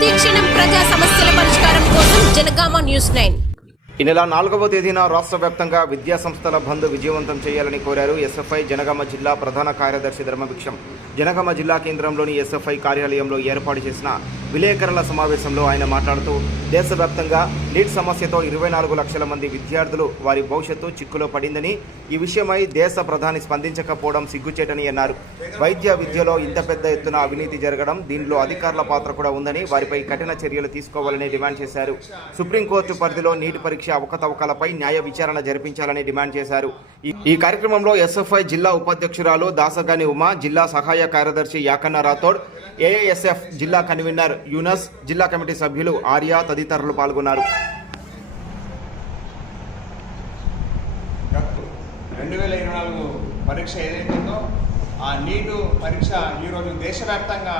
ప్రతిక్షణం ప్రజా సమస్యల పరిష్కారం కోసం జనగామ న్యూస్ నైన్. ఈ నెల నాలుగవ తేదీన రాష్ట్ర వ్యాప్తంగా విద్యా సంస్థల బంద్ విజయవంతం చేయాలని కోరారు ఎస్ఎఫ్ఐ జనగామ జిల్లా ప్రధాన కార్యదర్శి ధర్మభిక్షం. జనగామ జిల్లా కేంద్రంలోని ఎస్ఎఫ్ఐ కార్యాలయంలో ఏర్పాటు చేసిన విలేకరుల సమావేశంలో ఆయన మాట్లాడుతూ దేశవ్యాప్తంగా నీట్ సమస్యతో ఇరవై నాలుగు లక్షల మంది విద్యార్థులు వారి భవిష్యత్తు చిక్కులో పడిందని ఈ విషయమై దేశ ప్రధాని స్పందించకపోవడం సిగ్గుచేటని అన్నారు. వైద్య విద్యలో ఇంత పెద్ద ఎత్తున అవినీతి జరగడం దీనిలో అధికారుల పాత్ర కూడా ఉందని వారిపై కఠిన చర్యలు తీసుకోవాలని డిమాండ్ చేశారు. సుప్రీంకోర్టు పరిధిలో నీటి పరీక్ష అవకతవకలపై న్యాయ విచారణ జరిపించాలని డిమాండ్ చేశారు. ఈ- కార్యక్రమంలో ఎస్ఎఫ్ఐ జిల్లా ఉపాధ్యక్షురాలు దాసగాని ఉమా జిల్లా సహాయ కార్యదర్శి యాకన్న రాథోడ్ ఏఎస్ఎఫ్ జిల్లా కన్వీనర్ యూనస్ జిల్లా కమిటీ సభ్యులు ఆర్య తదితరులు పాల్గొన్నారు. రెండు వేల ఇరవై నాలుగు పరీక్ష ఏదైతుందో ఆ నీటు పరీక్ష ఈరోజు దేశవ్యాప్తంగా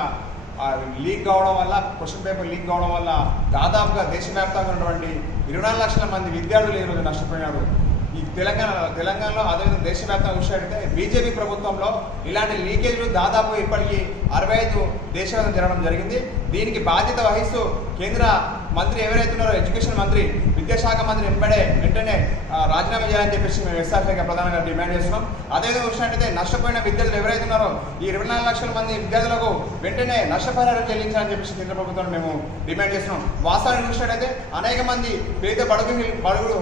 ఆ లీక్ కావడం వల్ల క్వశ్చన్ పేపర్ లీక్ కావడం వల్ల దాదాపుగా దేశవ్యాప్తంగా ఉన్నటువంటి ఇరవై నాలుగు లక్షల మంది విద్యార్థులు ఈరోజు నష్టపోయినారు ఈ తెలంగాణ తెలంగాణలో అదేవిధంగా దేశవ్యాప్తంగా చూసినట్టయితే బీజేపీ ప్రభుత్వంలో ఇలాంటి లీకేజీలు దాదాపు ఇప్పటికీ అరవై ఐదు దేశవ్యాప్తం జరగడం జరిగింది. దీనికి బాధ్యత వహిస్తూ కేంద్ర మంత్రి ఎవరైతే ఉన్నారో ఎడ్యుకేషన్ మంత్రి విద్యాశాఖ మంత్రి వెంబడే వెంటనే రాజీనామా చేయాలని చెప్పేసి మేము ఎస్ఆర్ఐగా ప్రధానంగా డిమాండ్ చేస్తున్నాం. అదేవిధంగా చూసినట్టయితే నష్టపోయిన విద్యార్థులు ఎవరైతే ఉన్నారో ఈ ఇరవై నాలుగు లక్షల మంది విద్యార్థులకు వెంటనే నష్టపరిహారం చెల్లించాలని చెప్పేసి కేంద్ర ప్రభుత్వం మేము డిమాండ్ చేస్తున్నాం. వాస్తవాన్ని చూసినట్టయితే అనేక మంది పేద బడుగు బడుగు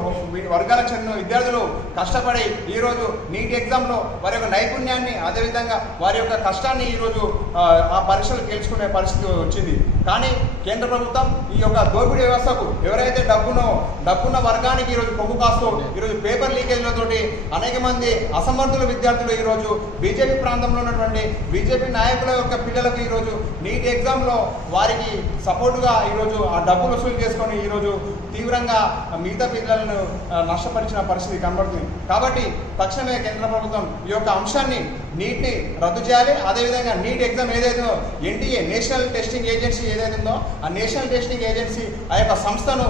వర్గాలకు చెందిన విద్యార్థులు కష్టపడి ఈరోజు నీట్ ఎగ్జామ్లో వారి యొక్క నైపుణ్యాన్ని అదేవిధంగా వారి యొక్క కష్టాన్ని ఈరోజు ఆ పరీక్షలు గెలుచుకునే పరిస్థితి వచ్చింది. కానీ కేంద్ర ప్రభుత్వం ఈ యొక్క దోపిడీ వ్యవస్థకు ఎవరైతే డబ్బునో డబ్బున్న వర్గానికి ఈరోజు కొమ్ము కాస్తూ ఈరోజు పేపర్ లీకేజ్లతోటి అనేక మంది అసమర్థుల విద్యార్థులు ఈరోజు బీజేపీ ప్రాంతంలో ఉన్నటువంటి బీజేపీ నాయకుల యొక్క పిల్లలకు ఈరోజు నీట్ ఎగ్జామ్లో వారికి సపోర్టుగా ఈరోజు ఆ డబ్బులు వసూలు చేసుకొని ఈరోజు తీవ్రంగా మిగతా పిల్లలను నష్టపరిచిన పరిస్థితి కనబడుతుంది. కాబట్టి తక్షణమే కేంద్ర ప్రభుత్వం ఈ యొక్క అంశాన్ని నీట్ని రద్దు చేయాలి. అదేవిధంగా నీట్ ఎగ్జామ్ ఏదైతే ఎన్టీఏ నేషనల్ టెస్టింగ్ ఏజెన్సీ ఏదైతే ఉందో ఆ నేషనల్ టెస్టింగ్ ఏజెన్సీ ఆ యొక్క సంస్థను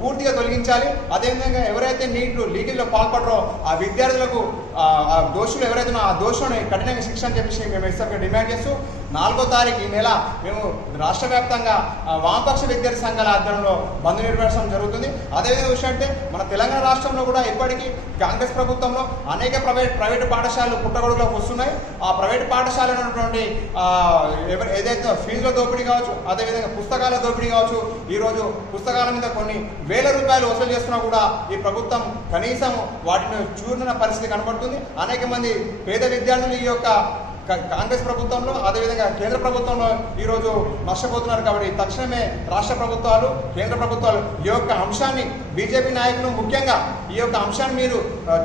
పూర్తిగా తొలగించాలి. అదేవిధంగా ఎవరైతే నీట్లు లీగల్లో పాల్పడరో ఆ విద్యార్థులకు ఆ దోషులు ఎవరైతే ఆ దోషులను కఠినంగా శిక్ష అని చెప్పేసి మేము ఎస్ఎఫ్గా డిమాండ్ చేస్తూ నాలుగో తారీఖు ఈ నెల మేము రాష్ట్ర వ్యాప్తంగా వామపక్ష విద్యార్థి సంఘాల ఆధ్వర్యంలో బంద్ నిర్వహించడం జరుగుతుంది. అదేవిధంగా చూసినట్టే మన తెలంగాణ రాష్ట్రంలో కూడా ఇప్పటికీ కాంగ్రెస్ ప్రభుత్వంలో అనేక ప్రైవేట్ ప్రైవేటు పాఠశాలలు పుట్టగొడుగులోకి వస్తున్నాయి. ఆ ప్రైవేట్ పాఠశాల ఉన్నటువంటి ఏదైతే ఫీజుల దోపిడీ కావచ్చు అదేవిధంగా పుస్తకాల దోపిడీ కావచ్చు ఈరోజు పుస్తకాల మీద కొన్ని వేల రూపాయలు వసూలు చేస్తున్నా కూడా ఈ ప్రభుత్వం కనీసం వాటిని చూడన పరిస్థితి కనబడుతుంది. అనేక మంది పేద విద్యార్థులు ఈ యొక్క కాంగ్రెస్ ప్రభుత్వంలో అదేవిధంగా కేంద్ర ప్రభుత్వంలో ఈరోజు నష్టపోతున్నారు కాబట్టి తక్షణమే రాష్ట్ర ప్రభుత్వాలు కేంద్ర ప్రభుత్వాలు ఈ యొక్క అంశాన్ని బీజేపీ నాయకులు ముఖ్యంగా ఈ యొక్క అంశాన్ని మీరు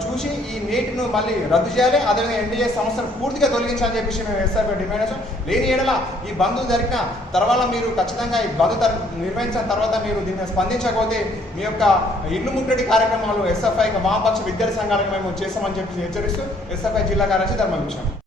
చూసి ఈ నీటిను మళ్ళీ రద్దు చేయాలి. అదేవిధంగా ఎన్డీఏ సంస్థను పూర్తిగా తొలగించాలని చెప్పేసి మేము ఎస్ఆర్పీ డిమాండ్ చేస్తాం లేని ఏడల ఈ బంద్ జరిగిన తర్వాత మీరు ఖచ్చితంగా ఈ బంద్ నిర్వహించిన తర్వాత మీరు దీన్ని స్పందించకపోతే మీ యొక్క ఇల్లు ముట్టడి కార్యక్రమాలు ఎస్ఎఫ్ఐ వామపక్ష విద్యార్థి సంఘాలకు మేము చేస్తామని చెప్పి హెచ్చరిస్తూ ఎస్ఎఫ్ఐ జిల్లా కార్యదర్శి విషయం